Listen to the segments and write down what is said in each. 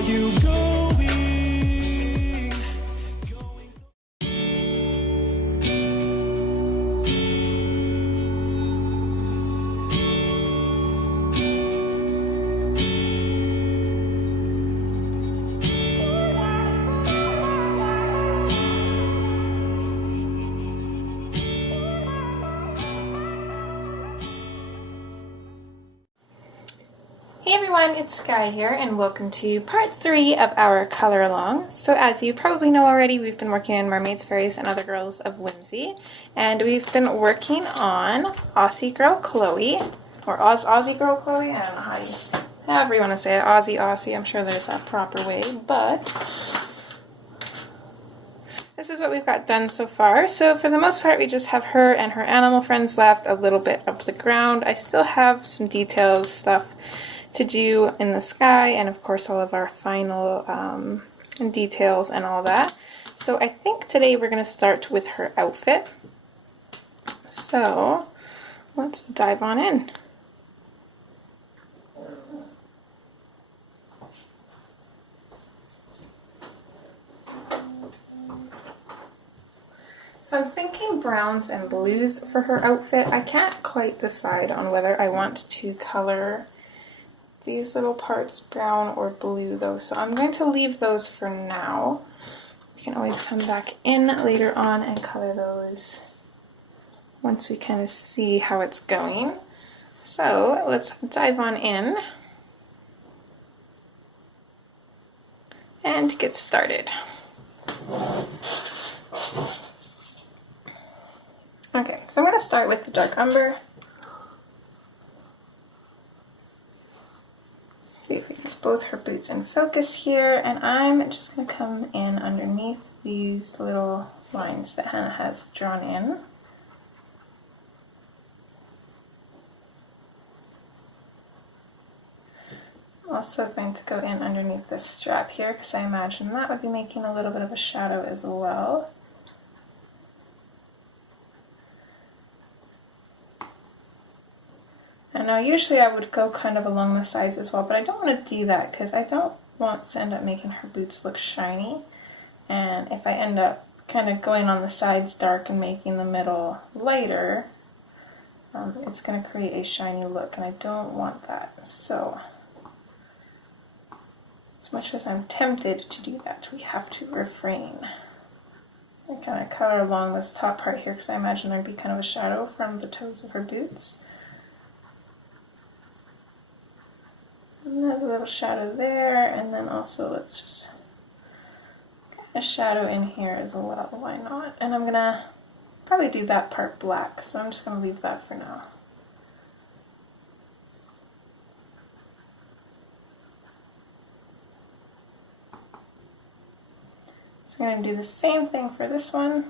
are you going? Hey everyone, it's Skyee here and welcome to part 3 of our color along. So as you probably know already, we've been working in Mermaids, Fairies, and Other Girls of Whimsy, and we've been working on Aussie Girl Chloe, or Aussie Girl Chloe, I don't know however you want to say it, Aussie, I'm sure there's a proper way, but this is what we've got done so far. So for the most part, we just have her and her animal friends left, a little bit of the ground. I still have some details stuff to do in the sky, and of course all of our final details and all that. So I think today we're going to start with her outfit. So let's dive on in. So I'm thinking browns and blues for her outfit. I can't quite decide on whether I want to color these little parts brown or blue though, so I'm going to leave those for now. We can always come back in later on and color those once we kind of see how it's going. So let's dive on in and get started. Okay, so I'm going to start with the dark umber. See if we can get both her boots in focus here, and I'm just going to come in underneath these little lines that Hannah has drawn in. I'm also going to go in underneath this strap here because I imagine that would be making a little bit of a shadow as well. And now usually I would go kind of along the sides as well, but I don't want to do that because I don't want to end up making her boots look shiny. And if I end up kind of going on the sides dark and making the middle lighter, it's going to create a shiny look, and I don't want that. So as much as I'm tempted to do that, we have to refrain. I kind of color along this top part here because I imagine there'd be kind of a shadow from the toes of her boots. Another little shadow there, and then also let's just get a shadow in here as well, why not? And I'm gonna probably do that part black, so I'm just gonna leave that for now. So I'm gonna do the same thing for this one.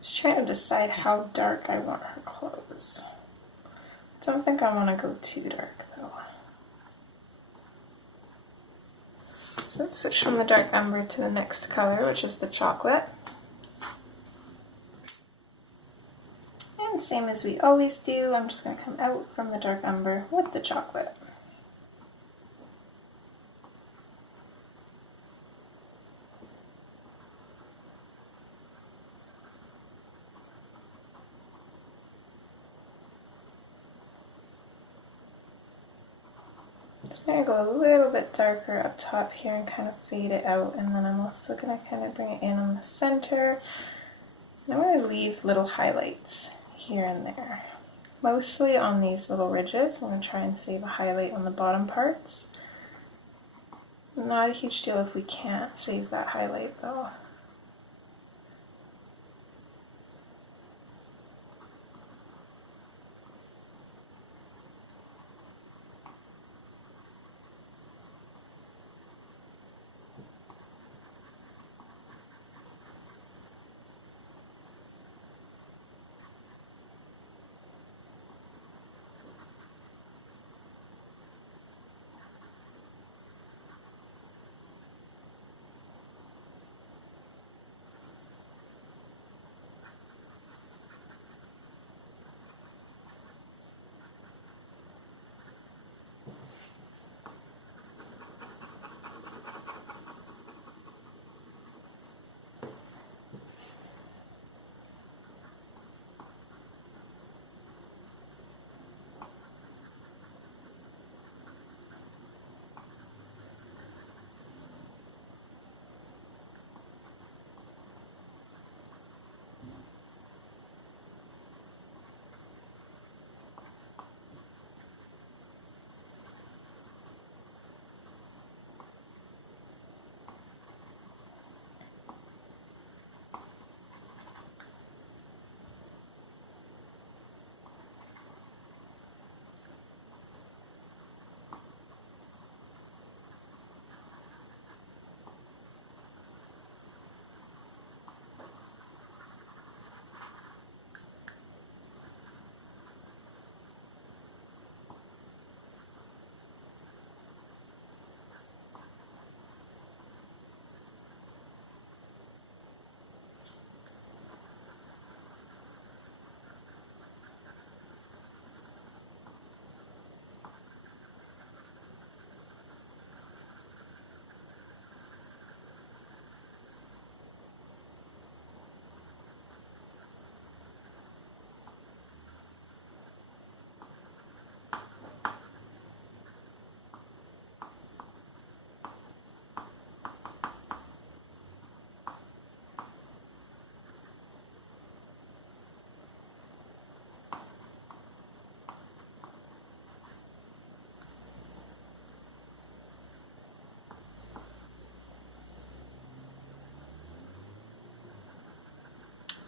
Just trying to decide how dark I want her clothes. Don't think I want to go too dark though. So let's switch from the dark umber to the next color, which is the chocolate. And same as we always do, I'm just going to come out from the dark umber with the chocolate. I'm going to go a little bit darker up top here and kind of fade it out, and then I'm also going to kind of bring it in on the center. And I'm going to leave little highlights here and there. Mostly on these little ridges. I'm going to try and save a highlight on the bottom parts. Not a huge deal if we can't save that highlight though.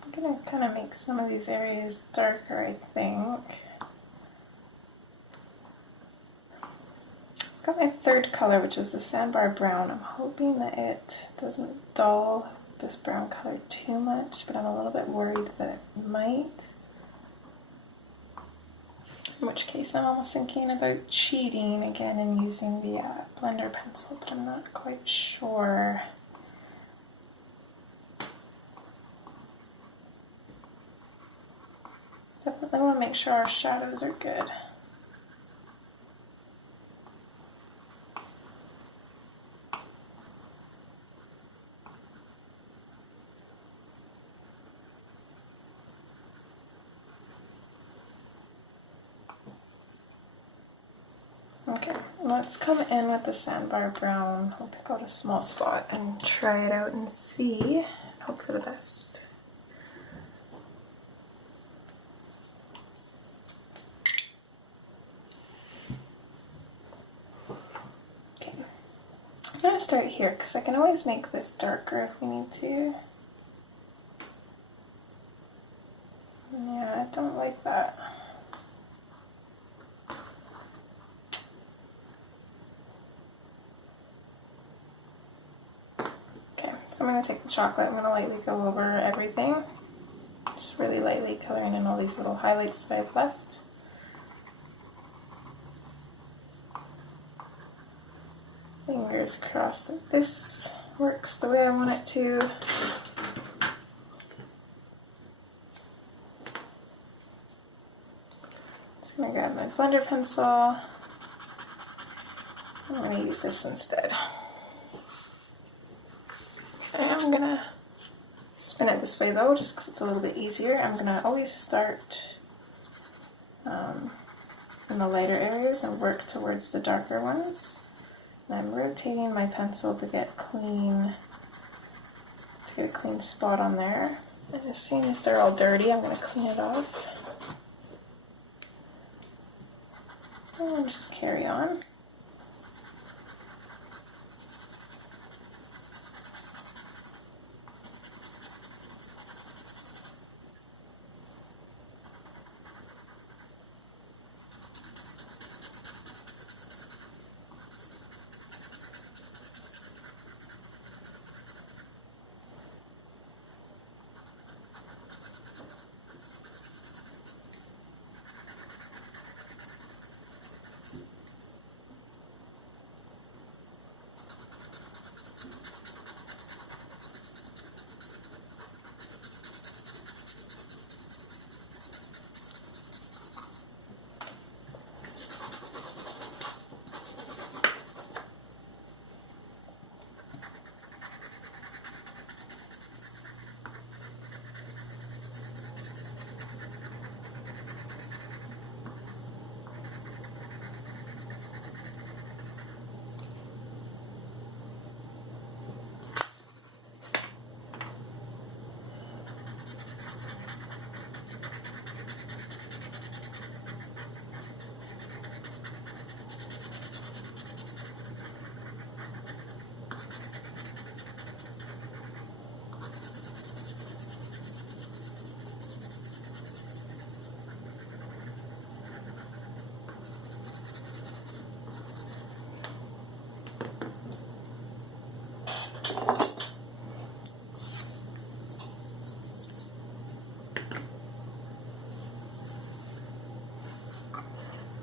I'm going to kind of make some of these areas darker, I think. Got my third color, which is the sandbar brown. I'm hoping that it doesn't dull this brown color too much, but I'm a little bit worried that it might. In which case I'm almost thinking about cheating again and using the blender pencil, but I'm not quite sure. Definitely want to make sure our shadows are good. Okay, let's come in with the sandbar brown. I'll pick out a small spot and try it out and see, and hope for the best. Okay, I'm gonna start here because I can always make this darker if we need to. Yeah, I don't like that. So I'm going to take the chocolate, I'm going to lightly go over everything, just really lightly coloring in all these little highlights that I've left. Fingers crossed that this works the way I want it to. Just going to grab my blender pencil. I'm going to use this instead. I'm gonna spin it this way though, just because it's a little bit easier. I'm gonna always start in the lighter areas and work towards the darker ones. And I'm rotating my pencil to get a clean spot on there. And as soon as they're all dirty, I'm going to clean it off. And just carry on.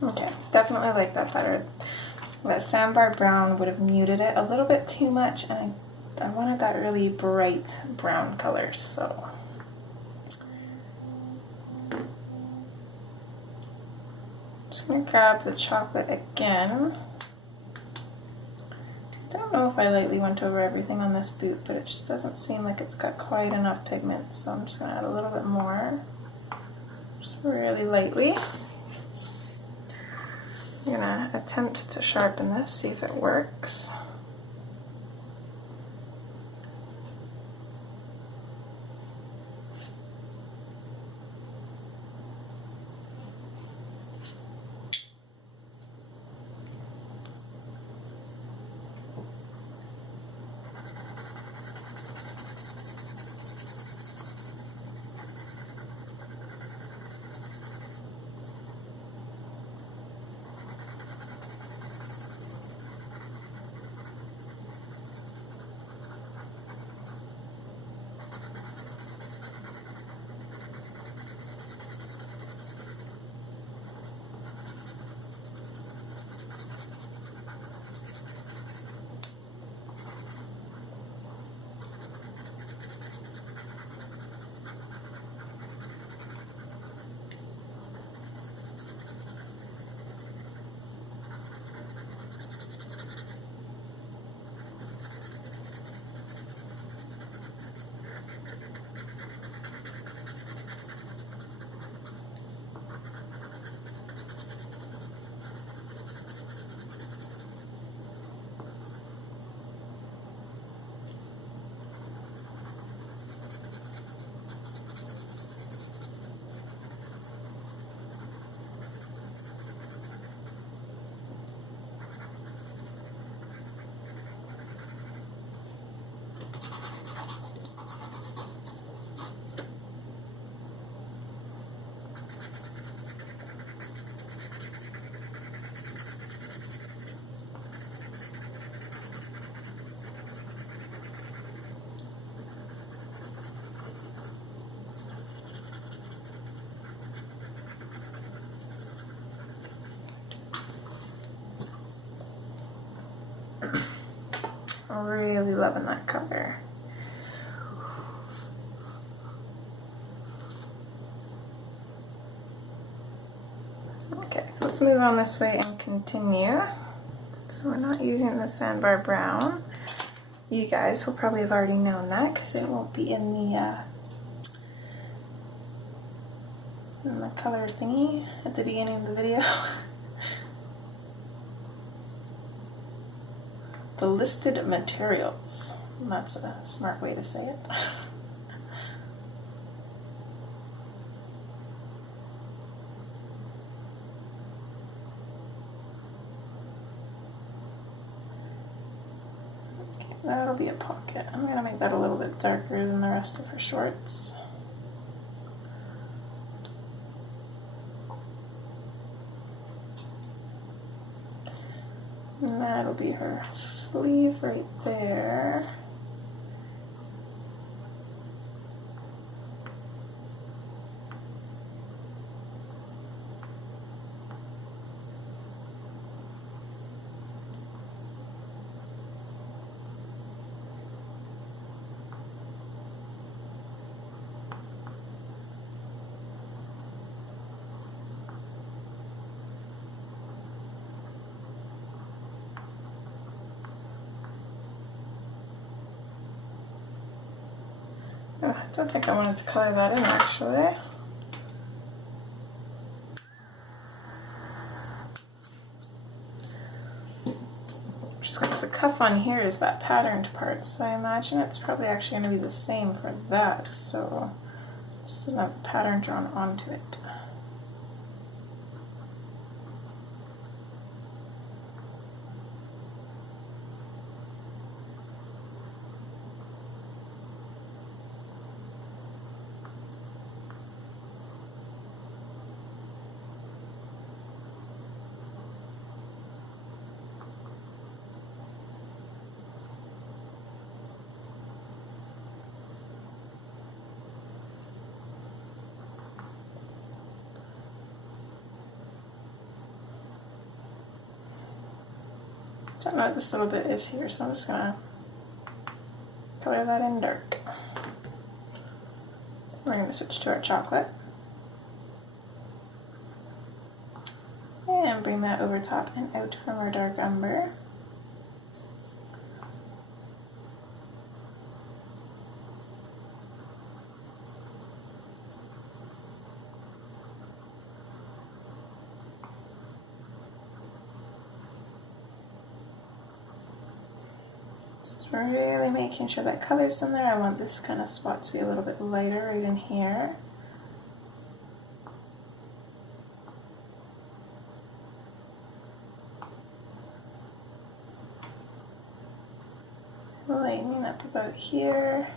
Okay, definitely like that better. That sandbar brown would have muted it a little bit too much, and I wanted that really bright brown color, so. Just gonna grab the chocolate again. Don't know if I lightly went over everything on this boot, but it just doesn't seem like it's got quite enough pigment, so I'm just gonna add a little bit more, just really lightly. I'm gonna attempt to sharpen this, see if it works. I'm really loving that color. Okay, so let's move on this way and continue. So we're not using the sandbar brown. You guys will probably have already known that because it won't be in the color thingy at the beginning of the video. the listed materials. That's a smart way to say it. Okay, that'll be a pocket. I'm going to make that a little bit darker than the rest of her shorts. And that'll be her sleeve right there. Oh, I don't think I wanted to color that in actually. Just because the cuff on here is that patterned part, so I imagine it's probably actually going to be the same for that, so just enough pattern drawn onto it. I don't know what this little bit is here, so I'm just gonna color that in dark. So we're gonna switch to our chocolate. And bring that over top and out from our dark umber. Really making sure that color's in there. I want this kind of spot to be a little bit lighter right in here. Lightening up about here.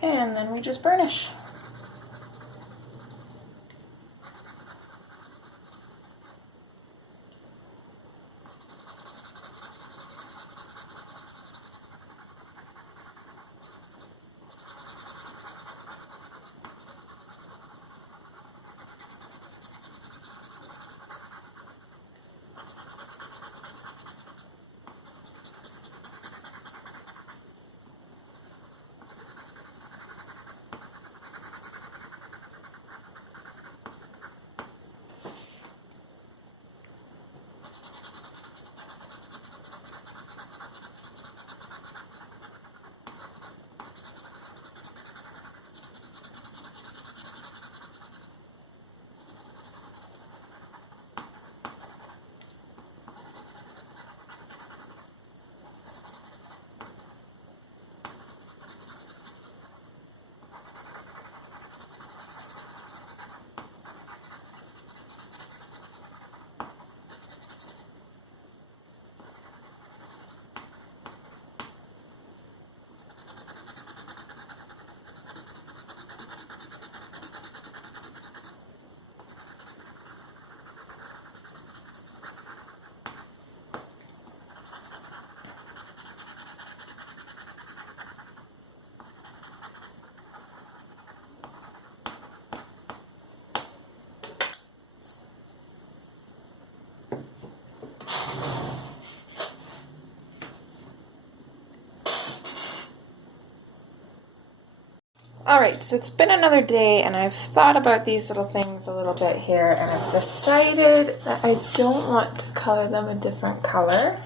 And then we just burnish. Alright, so it's been another day and I've thought about these little things a little bit here and I've decided that I don't want to color them a different color.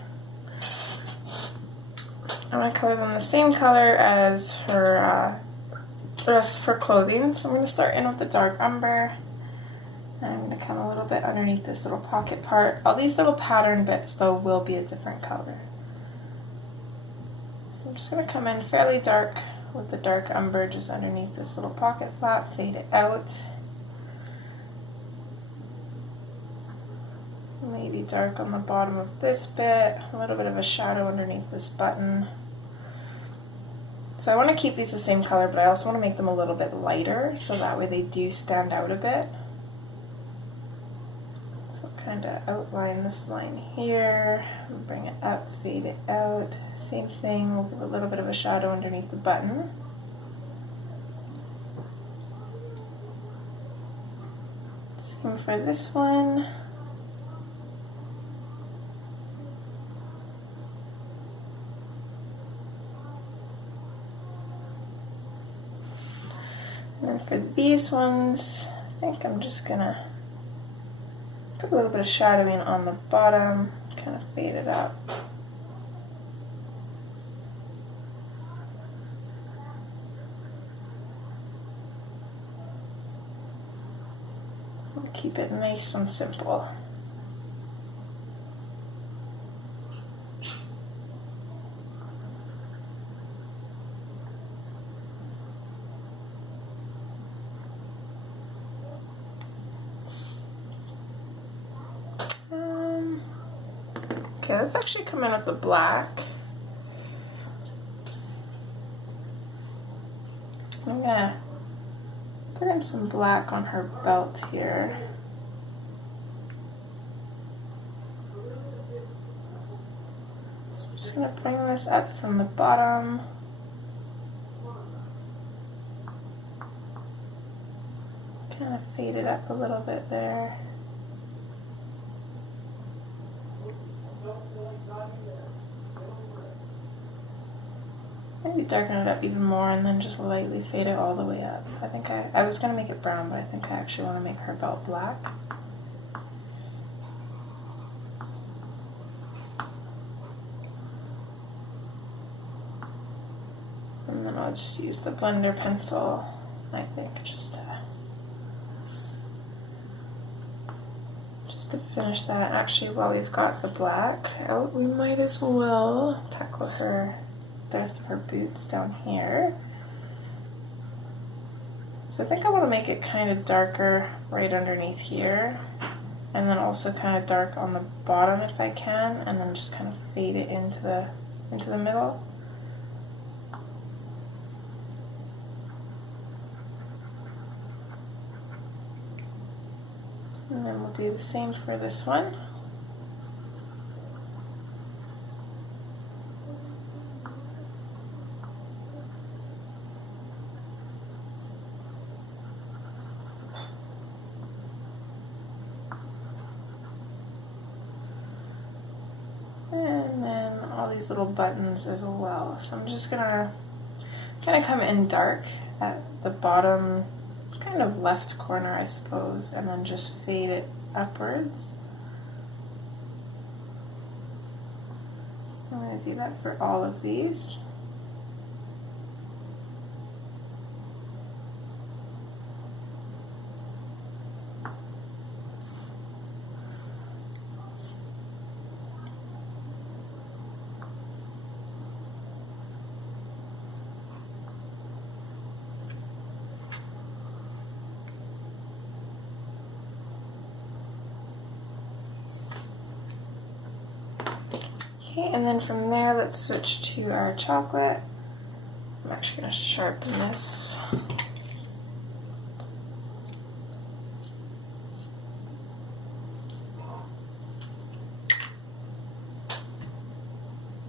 I want to color them the same color as her rest of her clothing. So I'm going to start in with the dark umber. And I'm going to come a little bit underneath this little pocket part. All these little pattern bits though will be a different color. So I'm just going to come in fairly dark with the dark umber just underneath this little pocket flap, fade it out. Maybe dark on the bottom of this bit, a little bit of a shadow underneath this button. So I want to keep these the same color, but I also want to make them a little bit lighter so that way they do stand out a bit. So kind of outline this line here, bring it up, fade it out. Same thing, we'll give a little bit of a shadow underneath the button. Same for this one. And then for these ones, I think I'm just gonna put a little bit of shadowing on the bottom, kind of fade it up. And keep it nice and simple. Okay, let's actually come in with the black. I'm gonna put in some black on her belt here. So I'm just gonna bring this up from the bottom. Kind of fade it up a little bit there. Maybe darken it up even more and then just lightly fade it all the way up. I think I was going to make it brown, but I think I actually want to make her belt black. And then I'll just use the blender pencil, I think, just to finish that. Actually, while we've got the black out, we might as well tackle the rest of her boots down here. So I think I want to make it kind of darker right underneath here, and then also kind of dark on the bottom if I can, and then just kind of fade it into the middle. And then we'll do the same for this one. And then all these little buttons as well. So I'm just gonna kind of come in dark at the bottom, kind of left corner, I suppose, and then just fade it upwards. I'm going to do that for all of these. Okay, and then from there, let's switch to our chocolate. I'm actually going to sharpen this.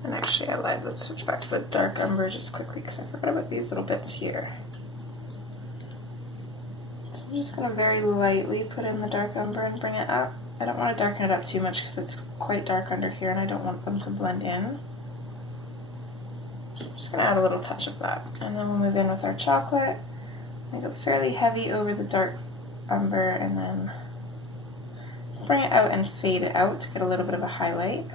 And actually, I lied. Let's switch back to the dark umber just quickly because I forgot about these little bits here. So I'm just going to very lightly put in the dark umber and bring it up. I don't want to darken it up too much because it's quite dark under here and I don't want them to blend in. So I'm just going to add a little touch of that. And then we'll move in with our chocolate. I go fairly heavy over the dark umber and then bring it out and fade it out to get a little bit of a highlight.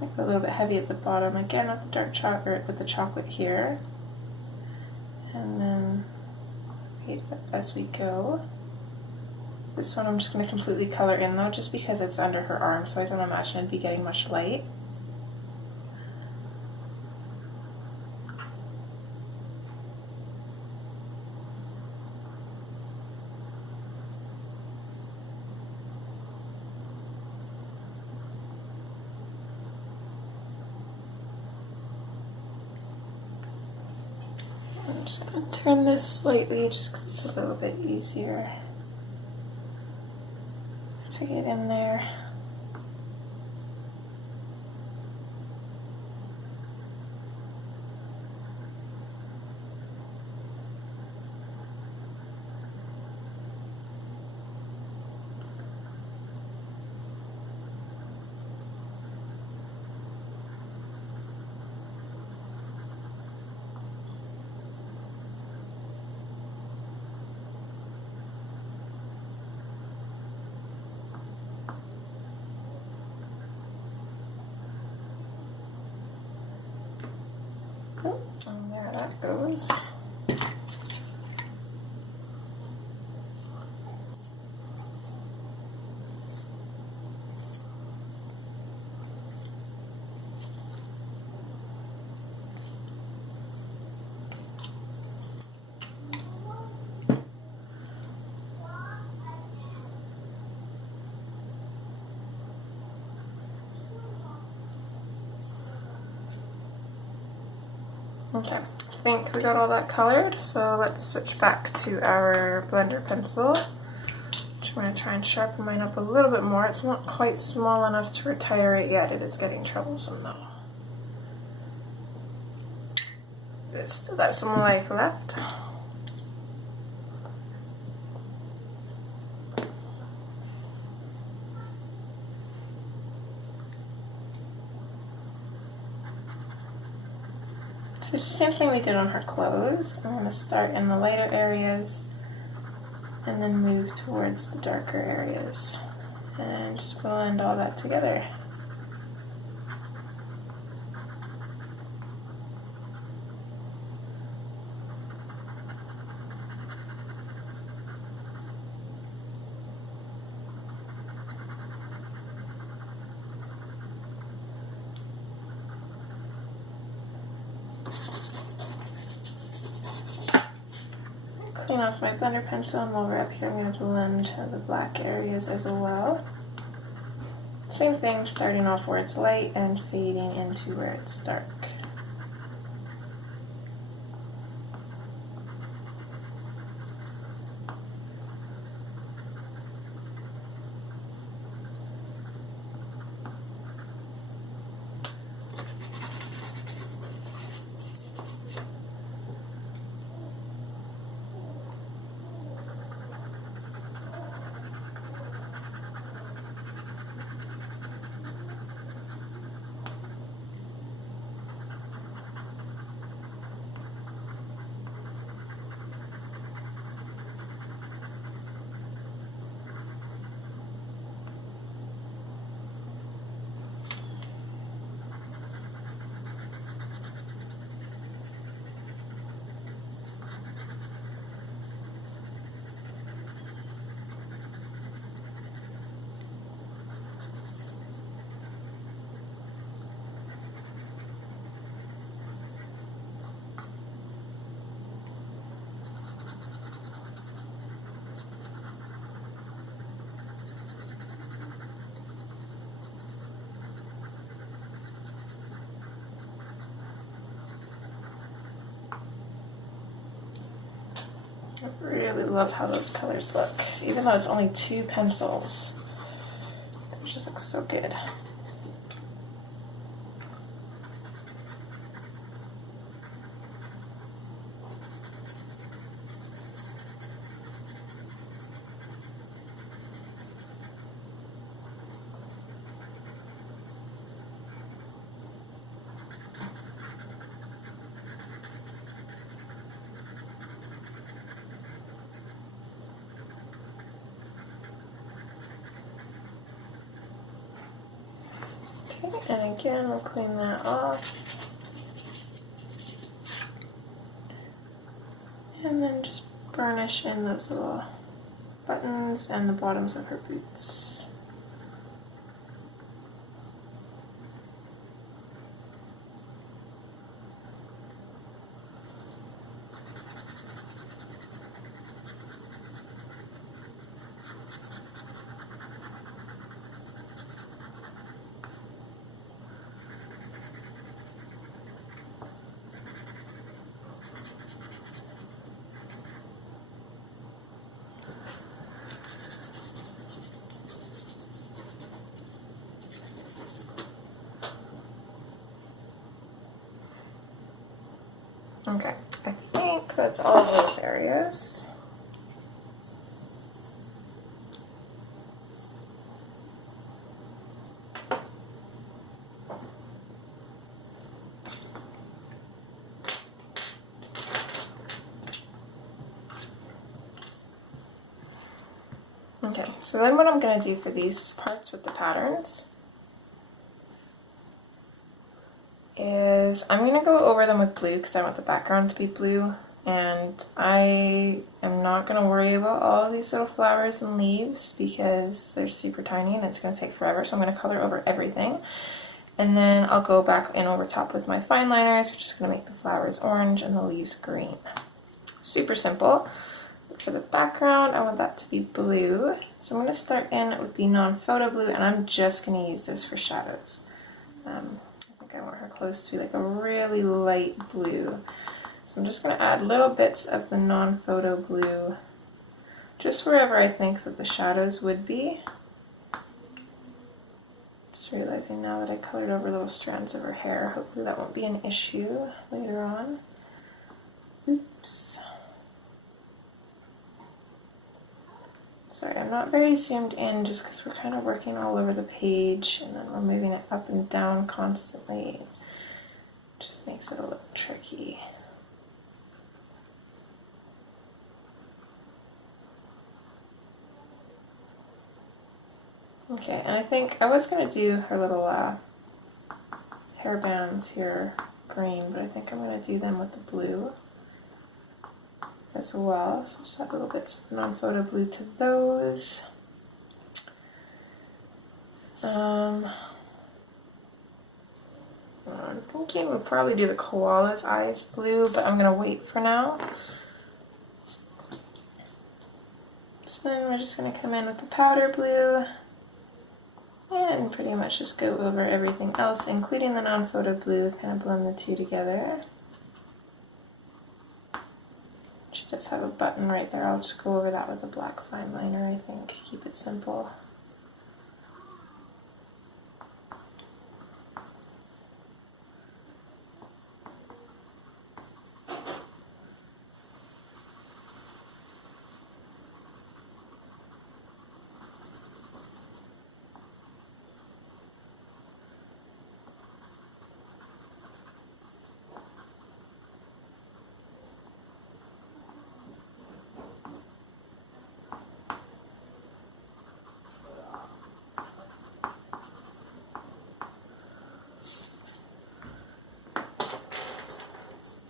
I go a little bit heavy at the bottom again with the dark chocolate, with the chocolate here, and then fade it up as we go. This one I'm just going to completely color in though, just because it's under her arm, so I don't imagine it'd be getting much light. I'm just going to turn this slightly just because it's a little bit easier to get in there. And there that goes. Okay, I think we got all that colored, so let's switch back to our blender pencil, which I'm going to try and sharpen mine up a little bit more. It's not quite small enough to retire it yet, it is getting troublesome though. It's still got some life left. So same thing we did on her clothes. I'm going to start in the lighter areas and then move towards the darker areas and just blend all that together. Clean off my blender pencil, and while we're up here I'm going to blend the black areas as well. Same thing, starting off where it's light and fading into where it's dark. I really love how those colors look, even though it's only 2 pencils. It just looks so good. and again we'll clean that off. And then just burnish in those little buttons and the bottoms of her boots. Okay, I think that's all of those areas. Okay, so then what I'm going to do for these parts with the patterns is I'm going to go over them with blue because I want the background to be blue, and I am not going to worry about all these little flowers and leaves because they're super tiny and it's going to take forever, so I'm going to color over everything, and then I'll go back in over top with my fine liners, which is going to make the flowers orange and the leaves green. Super simple. For the background, I want that to be blue, so I'm going to start in with the non-photo blue, and I'm just going to use this for shadows. I want her clothes to be like a really light blue. So I'm just going to add little bits of the non-photo blue just wherever I think that the shadows would be. Just realizing now that I colored over little strands of her hair, hopefully that won't be an issue later on. Oops. Sorry, I'm not very zoomed in just because we're kind of working all over the page and then we're moving it up and down constantly. Just makes it a little tricky. Okay, and I think I was going to do her little hair bands here green, but I think I'm going to do them with the blue as well. So just add little bits of non-photo blue to those. I'm thinking we'll probably do the koala's eyes blue, but I'm going to wait for now. So then we're just going to come in with the powder blue and pretty much just go over everything else, including the non-photo blue, kind of blend the two together. She does have a button right there. I'll just go over that with a black fine liner, I think. Keep it simple.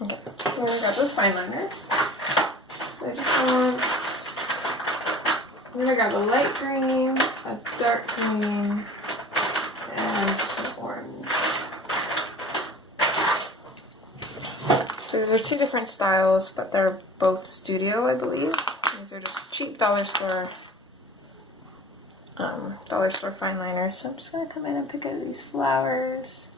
Okay, so we've got those fine liners. So I just want, I'm going to grab a light green, a dark green, and just an orange. So these are two different styles, but they're both studio, I believe. These are just cheap dollar store fine liners. So I'm just going to come in and pick out these flowers.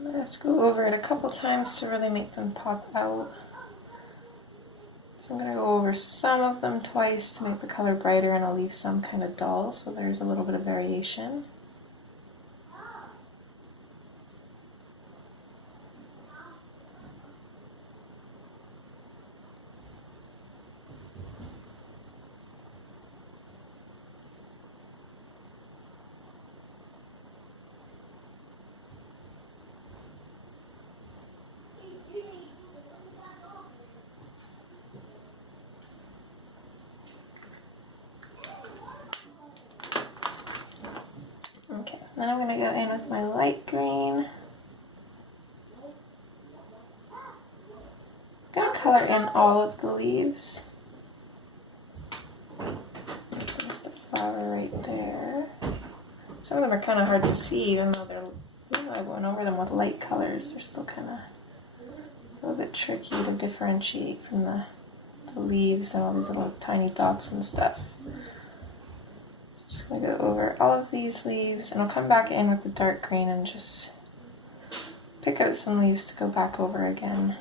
I have to go over it a couple times to really make them pop out. So I'm going to go over some of them twice to make the color brighter, and I'll leave some kind of dull so there's a little bit of variation. Then I'm going to go in with my light green. I'm going to color in all of the leaves. There's the flower right there. Some of them are kind of hard to see, even though they're, I went over them with light colors. They're still kind of a little bit tricky to differentiate from the leaves and all these little tiny dots and stuff. Just going to go over all of these leaves, and I'll come back in with the dark green and just pick out some leaves to go back over again.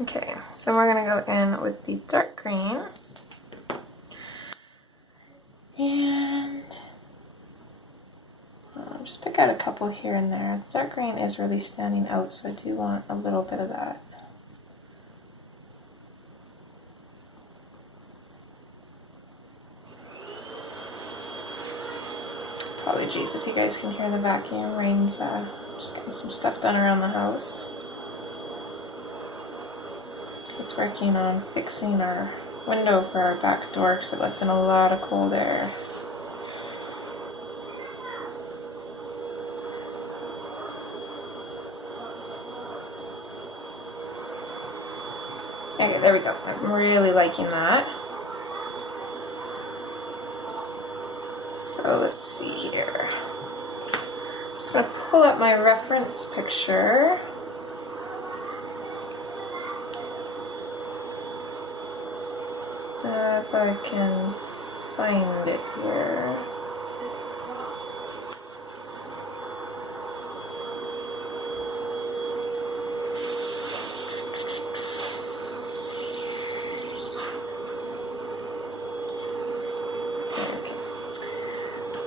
Okay, so we're going to go in with the dark green, and just pick out a couple here and there. The dark green is really standing out, so I do want a little bit of that. Apologies if you guys can hear the vacuum. Rain's just getting some stuff done around the house. It's working on fixing our window for our back door because it lets in a lot of cold air. Okay, there we go. I'm really liking that. So let's see here. I'm just going to pull up my reference picture. If I can find it here.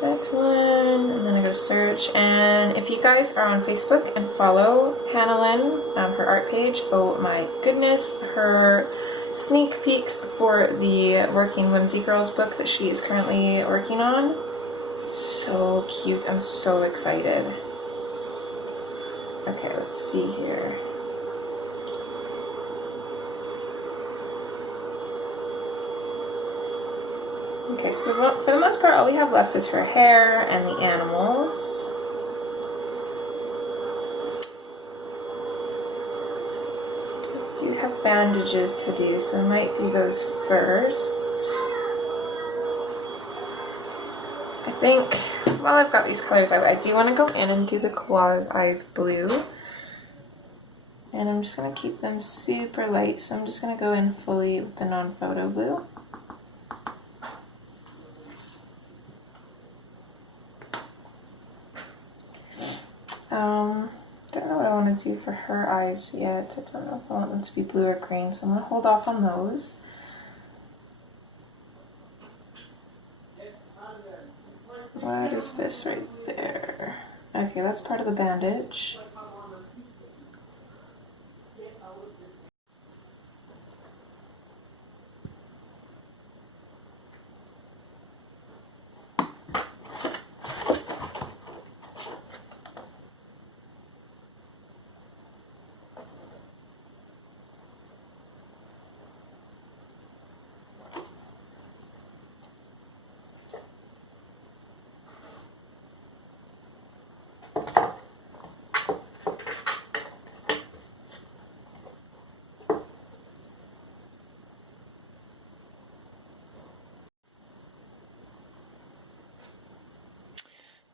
That one, and then I go to search. And if you guys are on Facebook and follow Hannah Lynn, her art page, oh my goodness, her sneak peeks for the Working Whimsy Girls book that she is currently working on. So cute. I'm so excited. Okay, let's see here. Okay, so for the most part, all we have left is her hair and the animals. I do have bandages to do, so I might do those first. I think, while I've got these colors, I do want to go in and do the koala's eyes blue. And I'm just going to keep them super light, so I'm just going to go in fully with the non-photo blue. Don't know what I want to do for her eyes yet. I don't know if I want them to be blue or green, so I'm going to hold off on those. What is this right there? Okay, that's part of the bandage.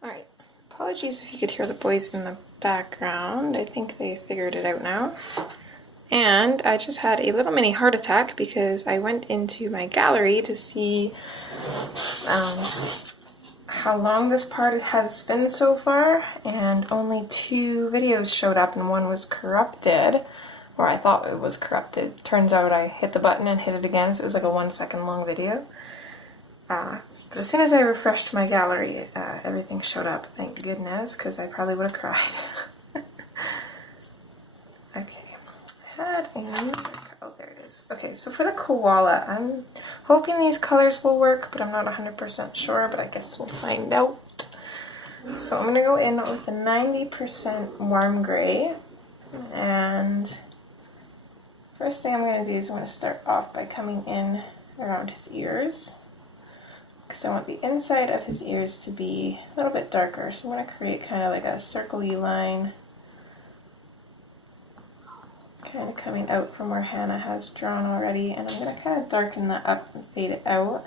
Alright, apologies if you could hear the boys in the background. I think they figured it out now. And I just had a little mini heart attack because I went into my gallery to see how long this part has been so far, and only 2 videos showed up and one was corrupted, or I thought it was corrupted. Turns out I hit the button and hit it again, so it was like a 1-second long video. But as soon as I refreshed my gallery, everything showed up, thank goodness, because I probably would have cried. Okay, I had a, oh there it is. Okay, so for the koala, I'm hoping these colors will work, but I'm not 100% sure, but I guess we'll find out. So I'm going to go in with the 90% warm gray, and first thing I'm going to do is I'm going to start off by coming in around his ears, because I want the inside of his ears to be a little bit darker. So I'm going to create kind of like a circle-y line, kind of coming out from where Hannah has drawn already, and I'm going to kind of darken that up and fade it out.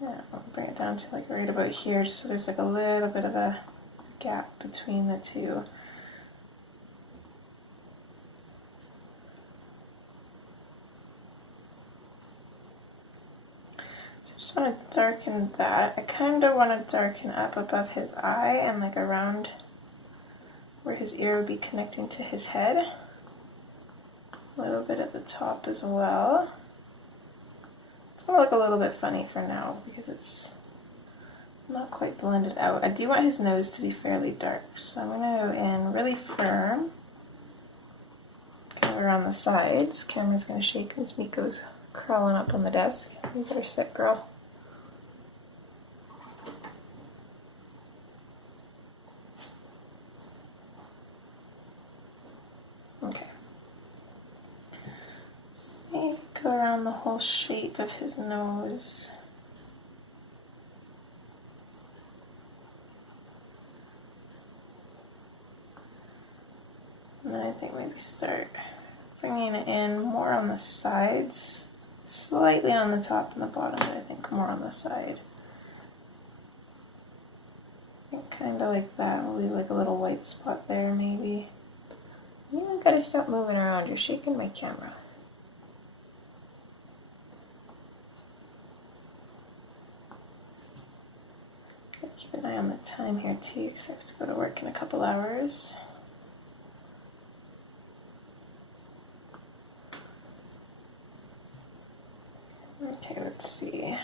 Yeah, I'll bring it down to like right about here, just so there's like a little bit of a gap between the two. So I just want to darken that. I kind of want to darken up above his eye and like around where his ear would be connecting to his head. A little bit at the top as well. It's going to look a little bit funny for now because it's not quite blended out. I do want his nose to be fairly dark, so I'm going to go in really firm, kind of around the sides. Camera's going to shake as Miko's crawling up on the desk. You better sit, girl. Okay. So maybe go around the whole shape of his nose. And then I think maybe start bringing it in more on the sides, slightly on the top and the bottom, but I think more on the side. I think kind of like that. We'll leave like a little white spot there maybe. You gotta stop moving around, you're shaking my camera. Gotta keep an eye on the time here too, because I have to go to work in a couple hours. Okay, let's see.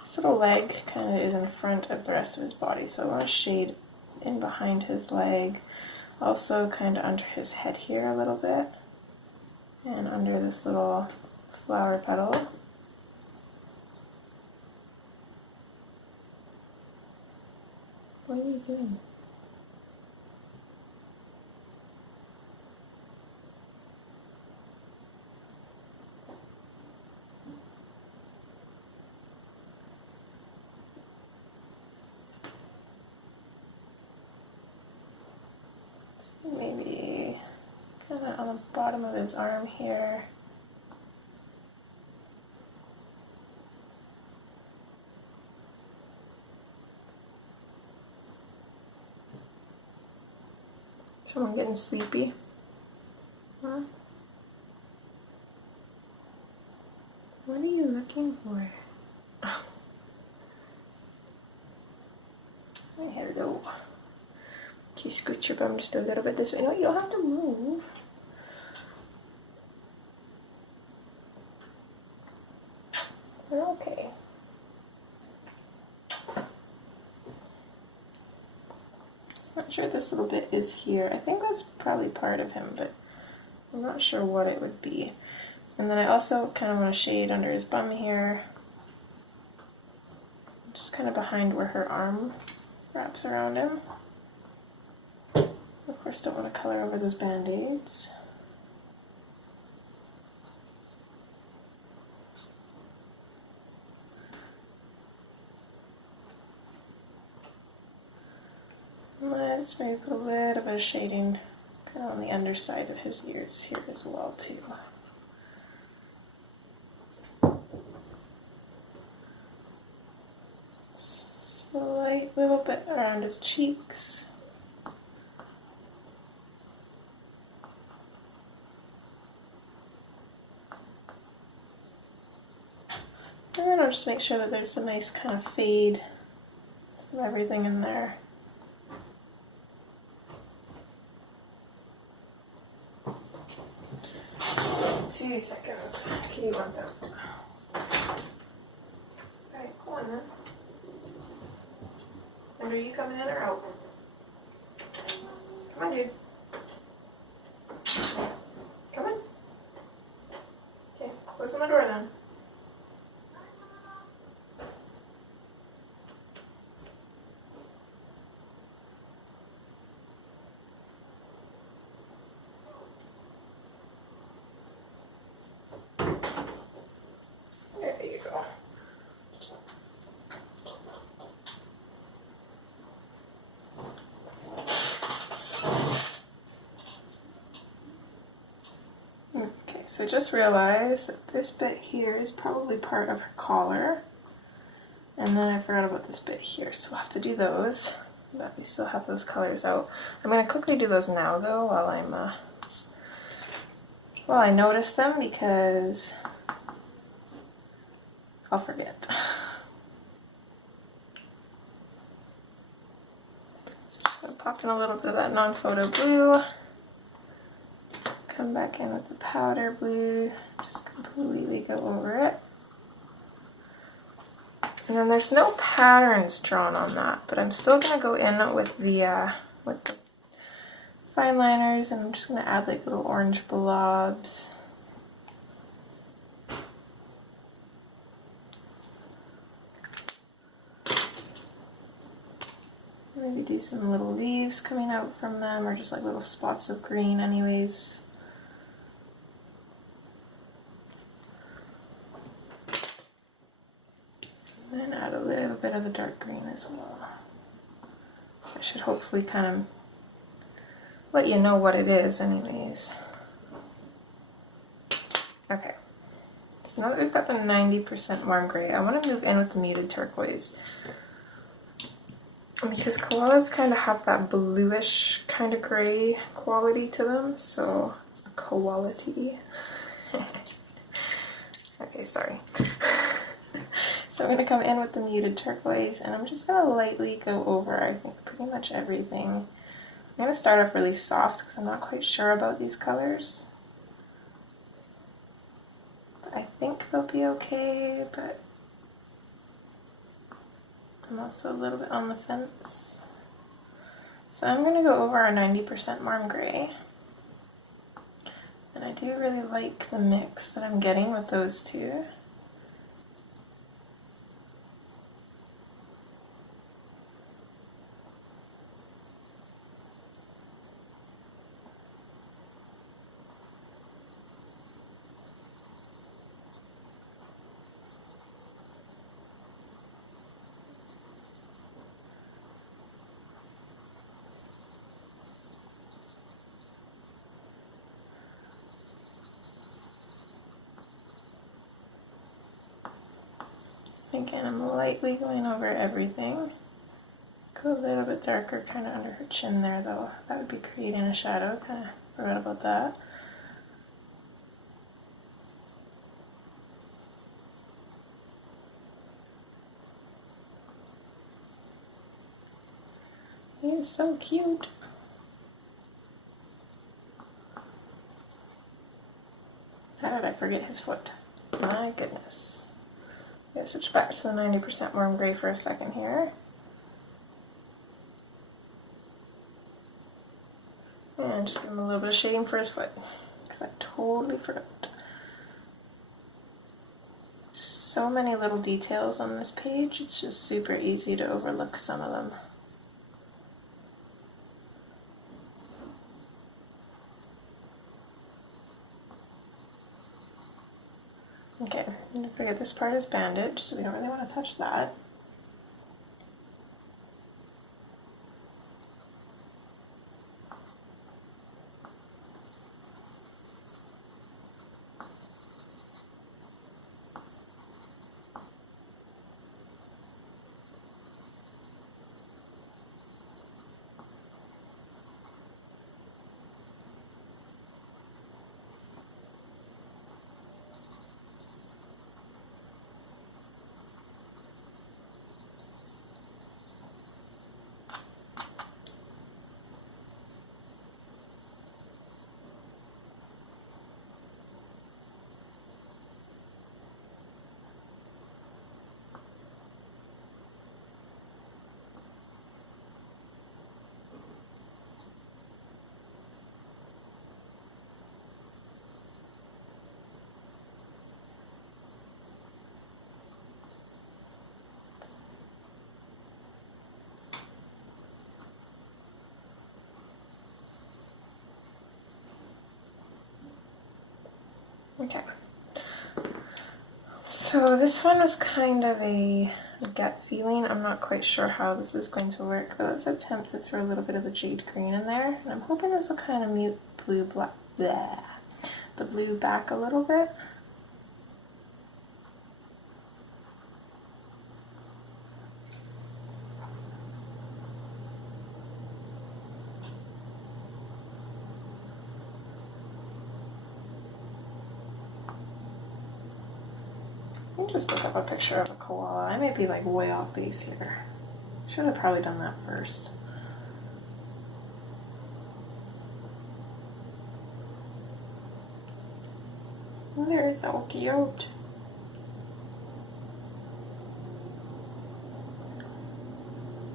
This little leg kind of is in front of the rest of his body, so I want to shade in behind his leg, also kind of under his head here a little bit, and under this little flower petal. What are you doing? Maybe kind of on the bottom of his arm here. Someone getting sleepy? Huh? What are you looking for? Hello. Can you scoot your bum just a little bit this way? No, you don't have to move. You're okay. Not sure what this little bit is here. I think that's probably part of him, but I'm not sure what it would be. And then I also kind of want to shade under his bum here. Just kind of behind where her arm wraps around him. Of course, don't want to color over those band-aids. Let's maybe put a little bit of shading kind of on the underside of his ears here as well, too. Slight little bit around his cheeks. And then I'll just make sure that there's a nice kind of fade of everything in there. Two seconds. Kitty wants out. Alright, go on then. And are you coming in or out? Come on, dude. Close my door then. There you go. Okay, so just realize that this bit here is probably part of her collar. And then I forgot about this bit here, so we'll have to do those. But we still have those colors out. I'm going to quickly do those now though while I notice them, because I'll forget. So just going to pop in a little bit of that non-photo blue. Come back in with the powder blue. Just completely go over it. And then there's no patterns drawn on that, but I'm still going to go in with the fine liners, and I'm just going to add like little orange blobs. Maybe do some little leaves coming out from them, or just like little spots of green anyways. And then add a little bit of the dark green as well. I should hopefully kind of let you know what it is anyways. Okay, so now that we've got the 90% warm gray, I want to move in with the muted turquoise. Because koalas kind of have that bluish kind of gray quality to them, so quality. Okay, sorry. So I'm going to come in with the muted turquoise, and I'm just going to lightly go over, I think, pretty much everything. I'm going to start off really soft because I'm not quite sure about these colors. I think they'll be okay, but I'm also a little bit on the fence. So I'm going to go over our 90% warm gray. And I do really like the mix that I'm getting with those two. Again, I'm lightly going over everything. Go a little bit darker kind of under her chin there though. That would be creating a shadow, kind of forgot about that. He is so cute. How did I forget his foot? My goodness. I'm going to switch back to the 90% warm gray for a second here. And just give him a little bit of shading for his foot, because I totally forgot. So many little details on this page, it's just super easy to overlook some of them. Okay, don't forget this part is bandaged, so we don't really want to touch that. So this one was kind of a gut feeling. I'm not quite sure how this is going to work, but let's attempt to throw a little bit of the jade green in there. And I'm hoping this will kind of mute the blue back a little bit. Let me just look up a picture of a koala. I might be like way off base here. Should have probably done that first. They're so cute.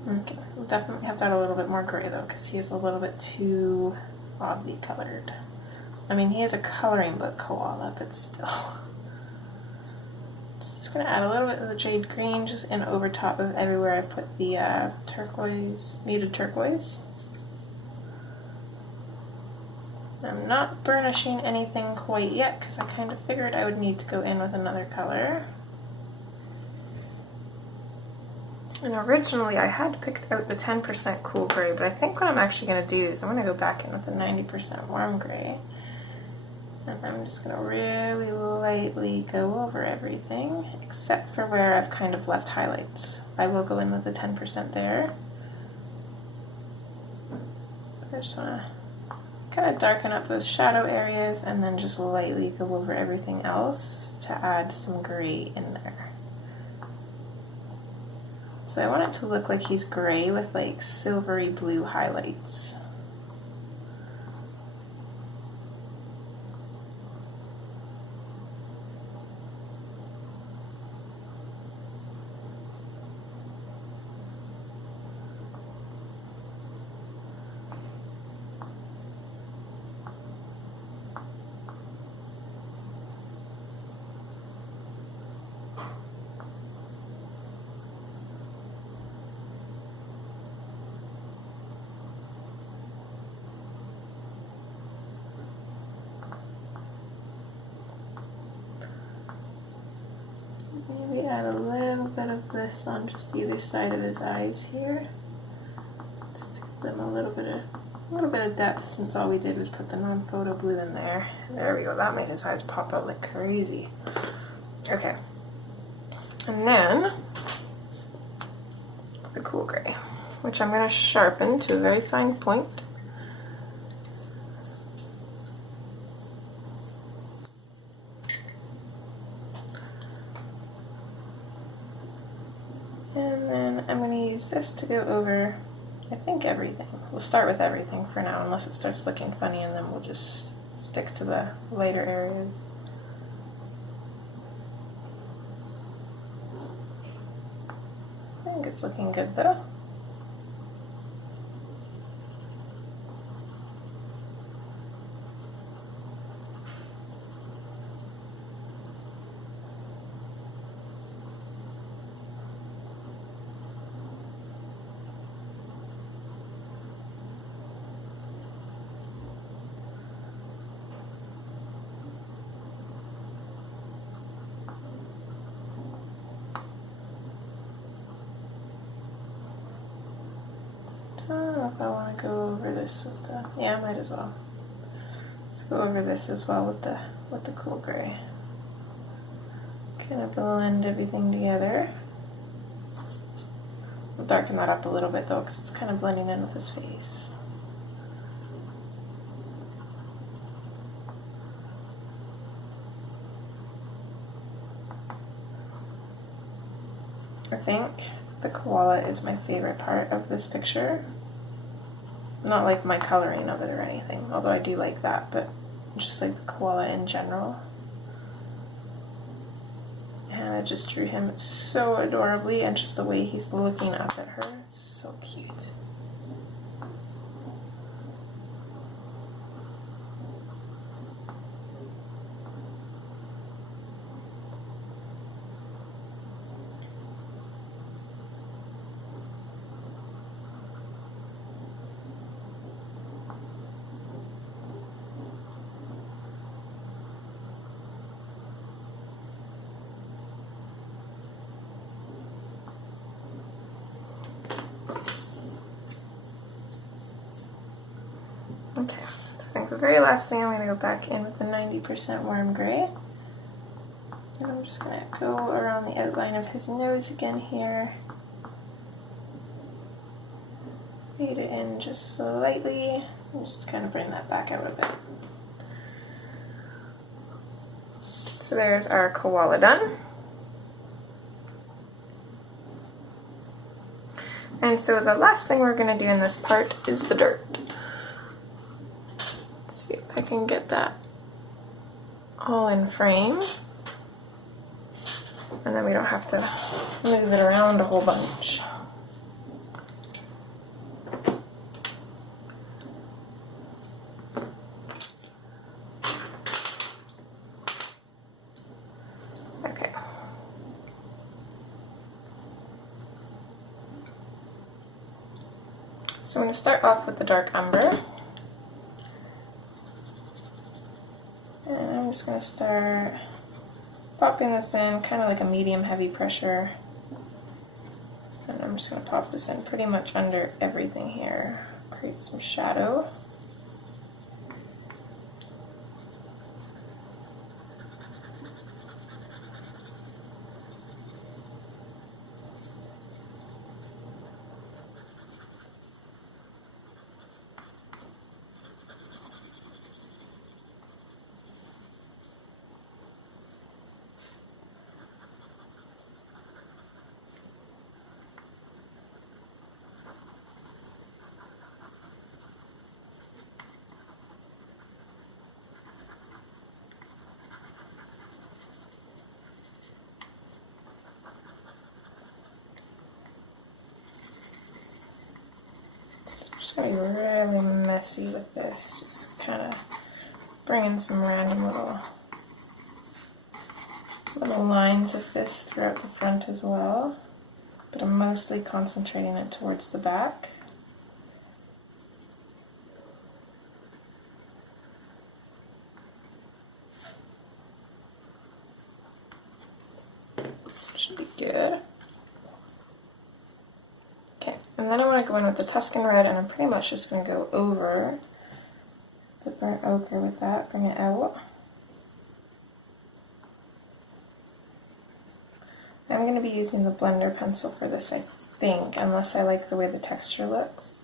Okay, we'll definitely have to add a little bit more gray though, because he is a little bit too oddly colored. I mean, he is a coloring book koala, but still. Just gonna add a little bit of the jade green just in over top of everywhere I put the turquoise, muted turquoise. I'm not burnishing anything quite yet because I kind of figured I would need to go in with another color. And originally I had picked out the 10% cool gray, but I think what I'm actually going to do is I'm going to go back in with the 90% warm gray. And I'm just going to really lightly go over everything, except for where I've kind of left highlights. I will go in with the 10% there. I just want to kind of darken up those shadow areas and then just lightly go over everything else to add some gray in there. So I want it to look like he's gray with like silvery blue highlights. Maybe add a little bit of this on just either side of his eyes here. Just to give them a little bit of depth, since all we did was put the non-photo blue in there. There we go. That made his eyes pop out like crazy. Okay, and then the cool gray, which I'm going to sharpen to a very fine point. And then I'm going to use this to go over, I think, everything. We'll start with everything for now, unless it starts looking funny, and then we'll just stick to the lighter areas. I think it's looking good though. I don't know if I want to go over this with the, yeah, I might as well. Let's go over this as well with the cool gray. Kind of blend everything together. I'll darken that up a little bit though, because it's kind of blending in with his face. I think the koala is my favorite part of this picture. Not like my coloring of it or anything, although I do like that, but just like the koala in general. And I just drew him so adorably, and just the way he's looking up at her, it's so cute. Okay, so I think the very last thing I'm going to go back in with the 90% warm gray. And I'm just going to go around the outline of his nose again here. Fade it in just slightly, and just kind of bring that back out a bit. So there's our koala done. And so the last thing we're going to do in this part is the dirt. Let's see if I can get that all in frame. And then we don't have to move it around a whole bunch. Okay. So I'm going to start off with the dark umber. And I'm just going to start popping this in kind of like a medium heavy pressure. And I'm just going to pop this in pretty much under everything here. Create some shadow. I'm just going to be really messy with this, just kind of bring in some random little lines of this throughout the front as well, but I'm mostly concentrating it towards the back. Should be good. Okay, and then I want to go in with the Tuscan red, and I'm pretty much just going to go over the burnt ochre with that, bring it out. I'm going to be using the blender pencil for this, I think, unless I like the way the texture looks.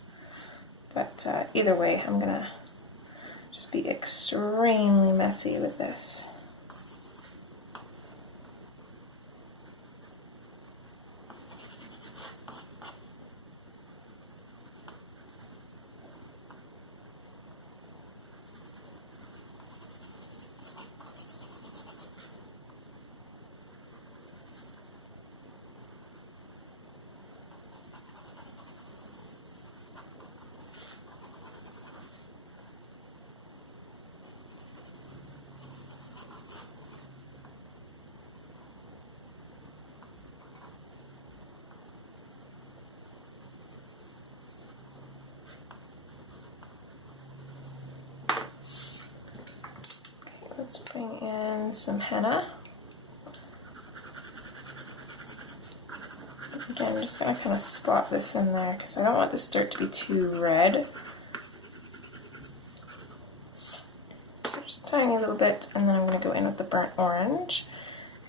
But either way, I'm going to just be extremely messy with this. Let's bring in some henna. Again, I'm just going to kind of spot this in there because I don't want this dirt to be too red. So just a tiny little bit, and then I'm going to go in with the burnt orange.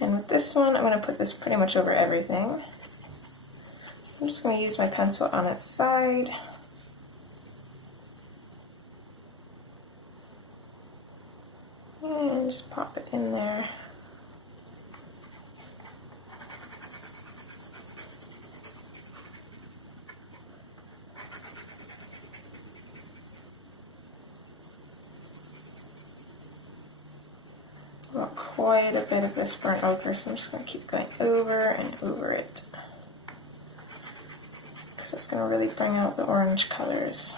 And with this one, I'm going to put this pretty much over everything. I'm just going to use my pencil on its side. And just pop it in there. I want quite a bit of this burnt ochre, so I'm just going to keep going over and over it, because it's going to really bring out the orange colors.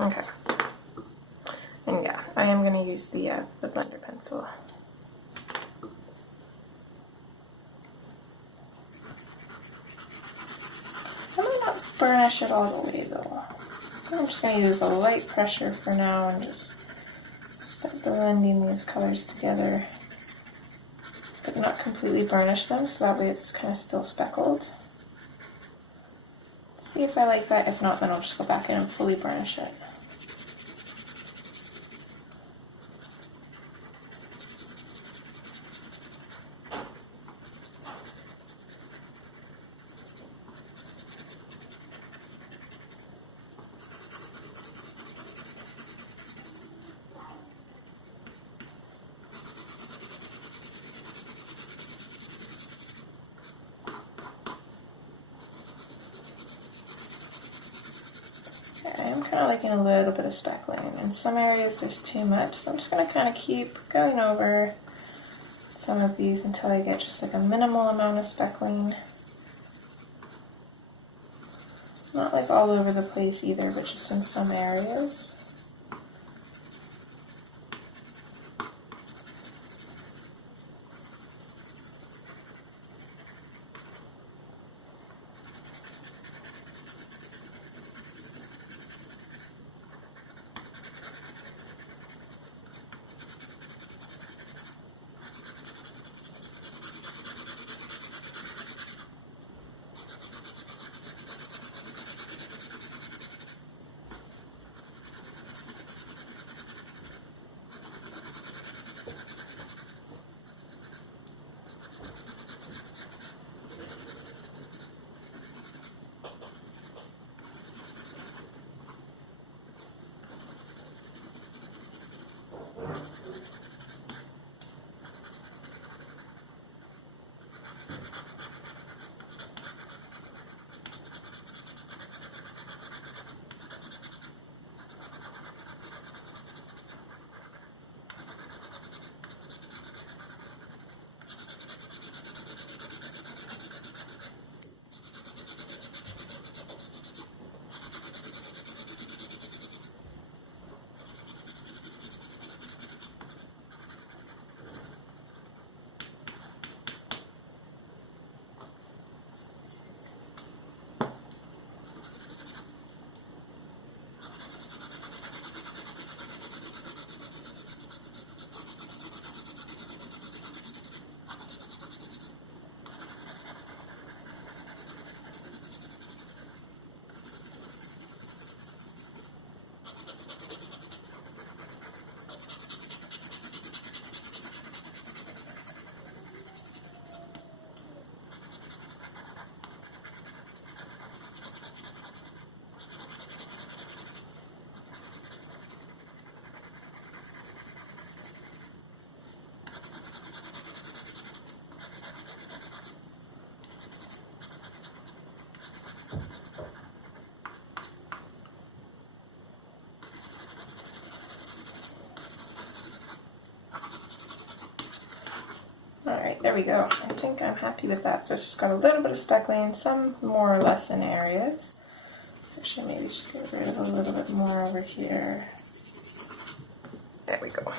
Okay, and yeah, I am going to use the blender pencil. I might not burnish it all the way though. I'm just going to use a light pressure for now and just start blending these colors together, but not completely burnish them, so that way it's kind of still speckled. Let's see if I like that. If not, then I'll just go back in and fully burnish it. I'm kind of liking a little bit of speckling. In some areas there's too much, so I'm just going to kind of keep going over some of these until I get just like a minimal amount of speckling. Not like all over the place either, but just in some areas. Alright, there we go. I think I'm happy with that. So it's just got a little bit of speckling, some more or less in areas. So actually maybe just get rid of a little bit more over here. There we go.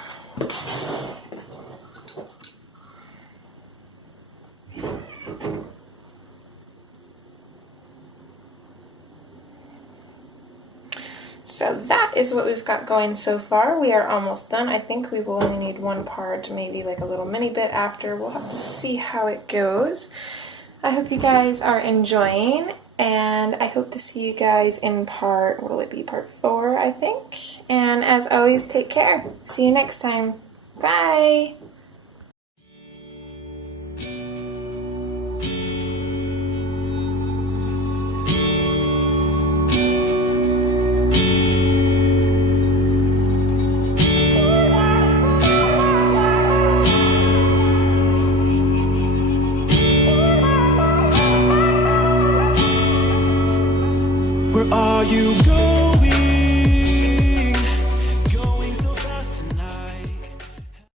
So that is what we've got going so far. We are almost done. I think we will only need one part, maybe like a little mini bit after. We'll have to see how it goes. I hope you guys are enjoying, and I hope to see you guys in part, what will it be, part 4, I think. And as always, take care. See you next time. Bye! Where are you going?